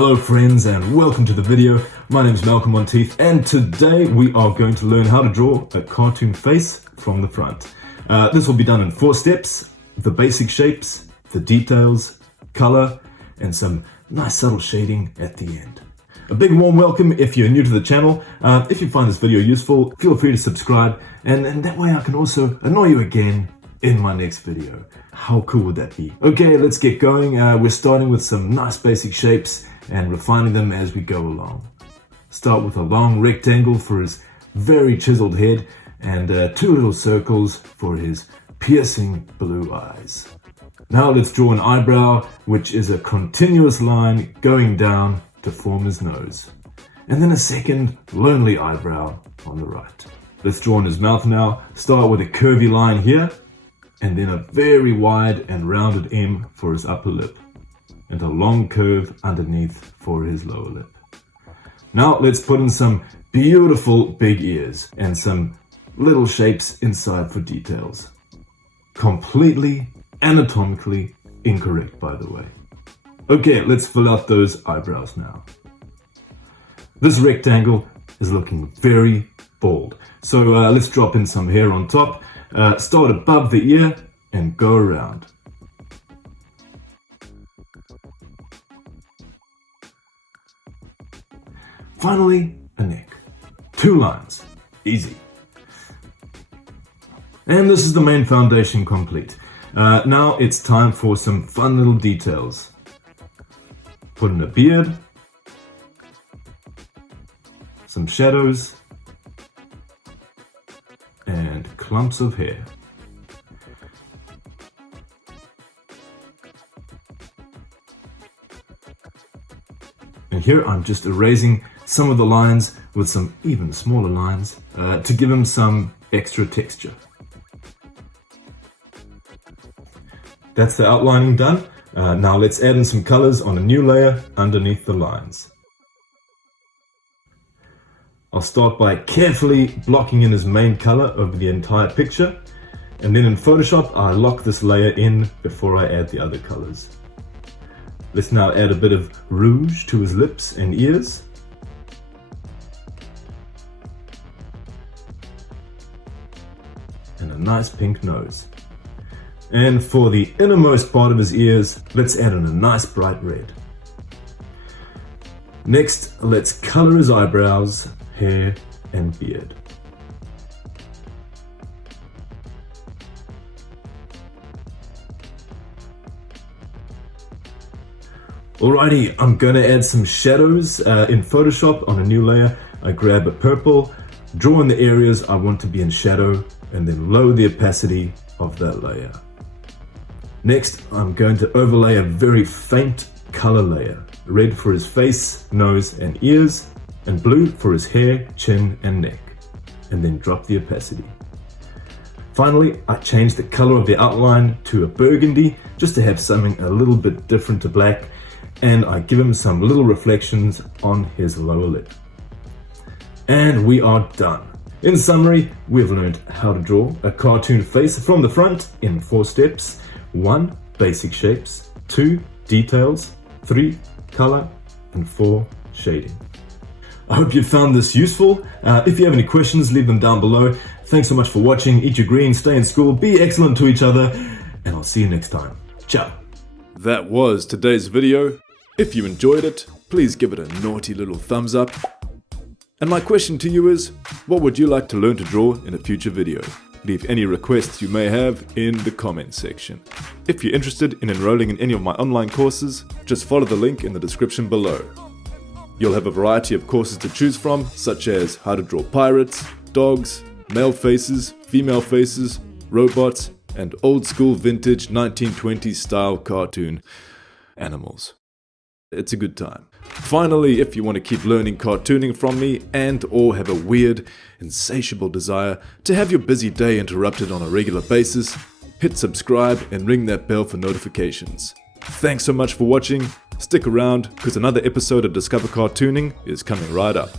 Hello friends and welcome to the video. My name is Malcolm Monteith and today we are going to learn how to draw a cartoon face from the front. This will be done in 4 steps: the basic shapes, the details, color, and some nice subtle shading at the end. A big warm welcome if you're new to the channel. If you find this video useful, feel free to subscribe and that way I can also annoy you again in my next video. How cool would that be? Okay, let's get going. We're starting with some nice basic shapes and refining them as we go along. Start with a long rectangle for his very chiseled head and 2 little circles for his piercing blue eyes. Now let's draw an eyebrow, which is a continuous line going down to form his nose. And then a second lonely eyebrow on the right. Let's draw on his mouth now. Start with a curvy line here, and then a very wide and rounded M for his upper lip, and a long curve underneath for his lower lip. Now let's put in some beautiful big ears and some little shapes inside for details. Completely anatomically incorrect, by the way. Okay, let's fill out those eyebrows now. This rectangle is looking very bald, so let's drop in some hair on top. Start above the ear and go around. Finally, a neck. 2 lines. Easy. And this is the main foundation complete. Now it's time for some fun little details. Put in a beard, some shadows, and clumps of hair. And here I'm just erasing some of the lines with some even smaller lines to give him some extra texture. That's the outlining done. Now let's add in some colors on a new layer underneath the lines. I'll start by carefully blocking in his main color over the entire picture, and then in Photoshop I lock this layer in before I add the other colors. Let's now add a bit of rouge to his lips and ears. And a nice pink nose. And for the innermost part of his ears, let's add in a nice bright red. Next, let's color his eyebrows, hair, and beard. Alrighty, I'm gonna add some shadows in Photoshop on a new layer. I grab a purple, draw in the areas I want to be in shadow, and then lower the opacity of that layer. Next, I'm going to overlay a very faint color layer. Red for his face, nose, and ears, and blue for his hair, chin, and neck. And then drop the opacity. Finally, I change the color of the outline to a burgundy, just to have something a little bit different to black, and I give him some little reflections on his lower lip. And we are done. In summary, we've learned how to draw a cartoon face from the front in 4 steps. 1. Basic shapes. 2. Details. 3. Color. And 4. Shading. I hope you found this useful. If you have any questions, leave them down below. Thanks so much for watching. Eat your green, stay in school, be excellent to each other, and I'll see you next time. Ciao. That was today's video. If you enjoyed it, please give it a naughty little thumbs up. And my question to you is, what would you like to learn to draw in a future video? Leave any requests you may have in the comments section. If you're interested in enrolling in any of my online courses, just follow the link in the description below. You'll have a variety of courses to choose from, such as how to draw pirates, dogs, male faces, female faces, robots, and old school vintage 1920s style cartoon animals. It's a good time. Finally, if you want to keep learning cartooning from me and or have a weird, insatiable desire to have your busy day interrupted on a regular basis, hit subscribe and ring that bell for notifications. Thanks so much for watching. Stick around because another episode of Discover Cartooning is coming right up.